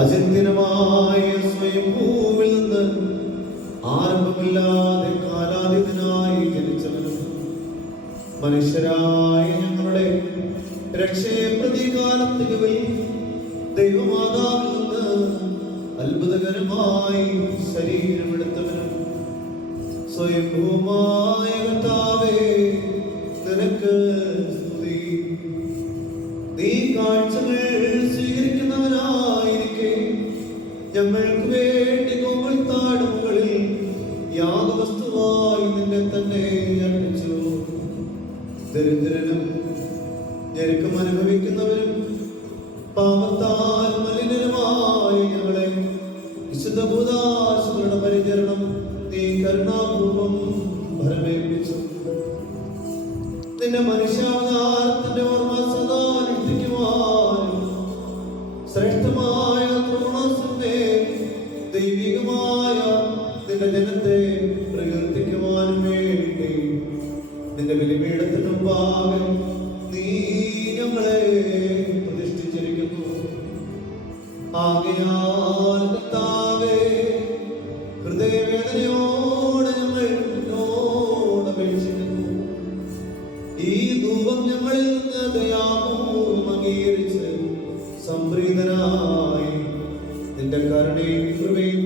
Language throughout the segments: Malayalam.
അചിന്തിനമായ സ്വയംഭൂവിൽ നിന്ന് ആരംഭമില്ലാതെ കാലാതീതനായി ജനിച്ചവനും മനുഷ്യരായ ഞങ്ങളുടെ രക്ഷയെ പ്രതികാലത്തിനുവിൽ ദൈവമാതാവിൽ നിന്ന് അത്ഭുതകരമായി ശരീരമെടുത്തവനും സ്വയംഭൂമായ കർത്താവേ നിനക്ക് സ്തുതി. നീ കാഴ്ചകൾ ഞങ്ങൾക്ക് വേണ്ടി കോമൾത്താട് മുകളിൽ യാഗവസ്തുവായി നിന്നെ തന്നെ അർപ്പിച്ചു. ദരിദ്രനും ഞെരുക്കം അനുഭവിക്കുന്നവരും പാപത്താൽ മലിനരുമായി ഞങ്ങളെ വിശുദ്ധ ഭൂതാശുകളുടെ പരിചരണം നീ കരുണാപൂർവം ഭരമേൽപ്പിച്ചു നിന്റെ മനുഷ്യാവതാരത്തിന്റെ നിന്റെ ജനത്തെ പ്രകീർത്തിക്കുവാനും വേണ്ടി. നിന്റെ ബലിപീഠത്തിന് മുമ്പാകെ നീ ഞങ്ങളെ പ്രതിഷ്ഠിച്ചിരിക്കുന്നു. ആകയാൽ കർത്താവേ ഹൃദയവേദനയോടെ ഞങ്ങൾ നിന്നോട് അപേക്ഷിക്കുന്നു. ഈ ധൂപം ഞങ്ങളിൽ നിന്ന് ദയാപൂർവം അംഗീകരിച്ച് സംപ്രീതനായി നിന്റെ കരുണയും കൃപയും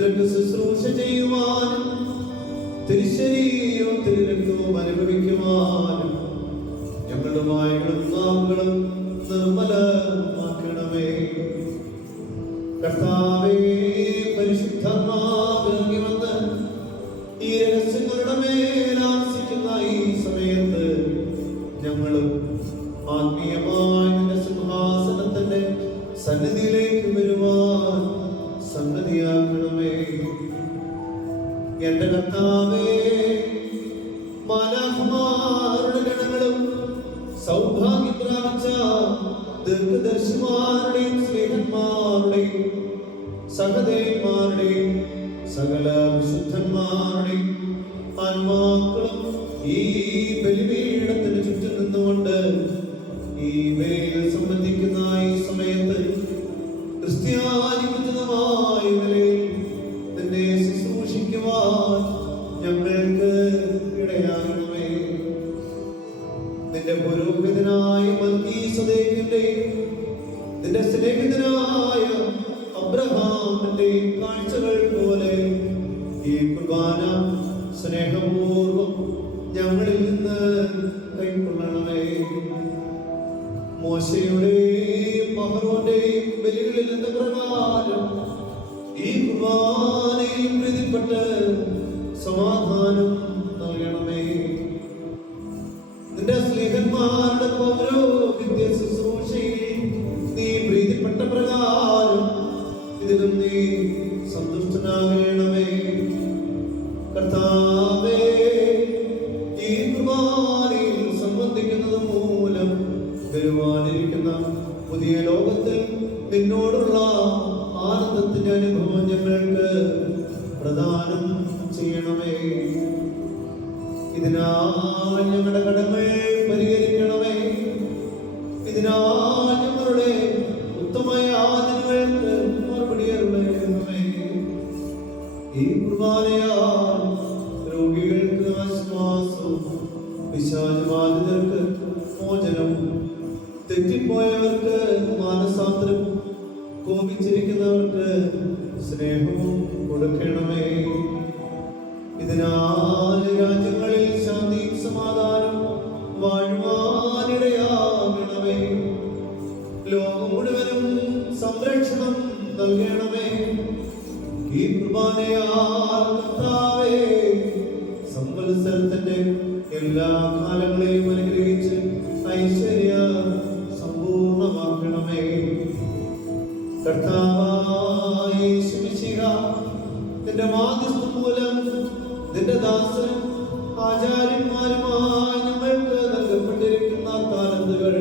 നിനക്ക് ശുശ്രൂഷ ചെയ്യുവാനും തിരുശരീരവും തിരുരക്തവും അനുഭവിക്കുവാനും ഞങ്ങളുടെ വായകളും നാവുകളും നിർമ്മലമാക്കണമേ. കർത്താവേ പരിശുദ്ധമാകി വന്ന് ഈ രഹസ്യങ്ങളുടെ മേലാസിക്കുന്ന ഈ സമയത്ത് ഞങ്ങളും ആത്മീയമായ നിന്റെ സിംഹാസനത്തിന്റെ സന്നിധിയിലേക്ക് വരുവാൻ സന്നദ്ധിയാക്കണമേ എന്റെ കർത്താവേ മാലാഖമാരുടെ ഗണങ്ങളും സൗഭാഗ്യം പ്രാപിച്ച ദീർഘദർശിമാരുടെയും സ്നേഹന്മാരുടെയും സഹദേവന്മാരുടെയും സകല വിശുദ്ധന്മാരുടെയും ആത്മാക്കളും ഈ ബലിപീഠത്തിന് ചുറ്റും നിന്നുകൊണ്ട് ഈ ബലിയിൽ സംബന്ധിക്കുന്ന നിന്റെ പുരോഹിതനായ മൽക്കീസദേക്കിന്റെ നിന്റെ സ്നേഹിതനായ അബ്രഹാമിന്റെ കാഴ്ചകൾ പോലെ ഈ കുർബാന സ്നേഹപൂർവം ഞങ്ങളിൽ നിന്ന് കൈക്കൊള്ളണമേ. മോശയുടെയും മഹറോന്റെയും ബലികളിൽ നിന്ന് പ്രകാരം ഈ കുർബാനയിൽ പ്രീതിപ്പെട്ട് സമാധാനം സ്നേഹന്മാരുടെ പൗരോഹിത്യ നീ പ്രീതിപ്പെട്ട പ്രകാരം ഇതിലും നീ സന്തുഷ്ടനാകണമേ. കർത്താവേ ഈ കുർബാനയിൽ സംബന്ധിക്കുന്നത് മൂലം വരുവാനിരിക്കുന്ന പുതിയ ലോകത്തിൽ നിന്നോടുള്ള ആനന്ദത്തിന്റെ അനുഭവം ഞങ്ങൾക്ക് പ്രദാനം ചെയ്യണമേ. ഇതിനാൽ ഞങ്ങളുടെ കടങ്ങൾ പരിഹരിക്കണമേ. ഇതിനാൽ ഞങ്ങളുടെ ഉത്തമമായ ആദരങ്ങൾക്ക് മറുപടി അരുളണമേ ഈ കുർബാനയാൽ രോഗികൾക്ക് ആശ്വാസവും വിശാലബാധിതർക്ക് മോചനവും തെറ്റിപ്പോയവർക്ക് മാനസാന്തരവും കോപിച്ചിരിക്കുന്നവർക്ക് സ്നേഹവും കൊടുക്കണമേ. ഇതിനാൽ രാജ്യങ്ങളിൽ ശാന്തിയും സമാധാനവും നിന്റെ മാധ്യസ്ഥ മൂലം നിന്റെ ദാസനും ആചാര്യന്മാരുമായി ഞങ്ങൾക്ക് നൽകപ്പെട്ടിരിക്കുന്ന താലന്തുകൾ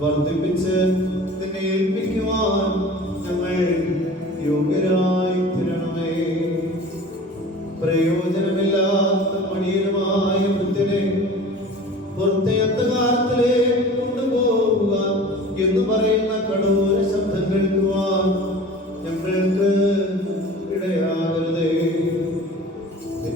വർദ്ധിപ്പിച്ച് നിന്നെ ഏൽപ്പിക്കുവാൻ ഞങ്ങൾ യോഗ്യരായി തരണമേ. പ്രയോജനമില്ലാത്ത മടിയനുമായ വൃത്തിനെ പുറത്തെ അന്ധകാരത്തിലേക്ക് കൊണ്ടുപോവുക എന്ന് പറയുന്ന കടവും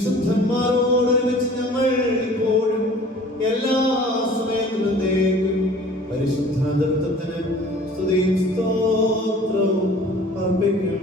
വിശുദ്ധന്മാരോടൊരുമിച്ച് ഞങ്ങൾ ഇപ്പോഴും എല്ലാ സമയത്തും പരിശുദ്ധ നൃത്തത്തിന് സ്തുതിയും സ്തോത്രവും അർപ്പിക്കും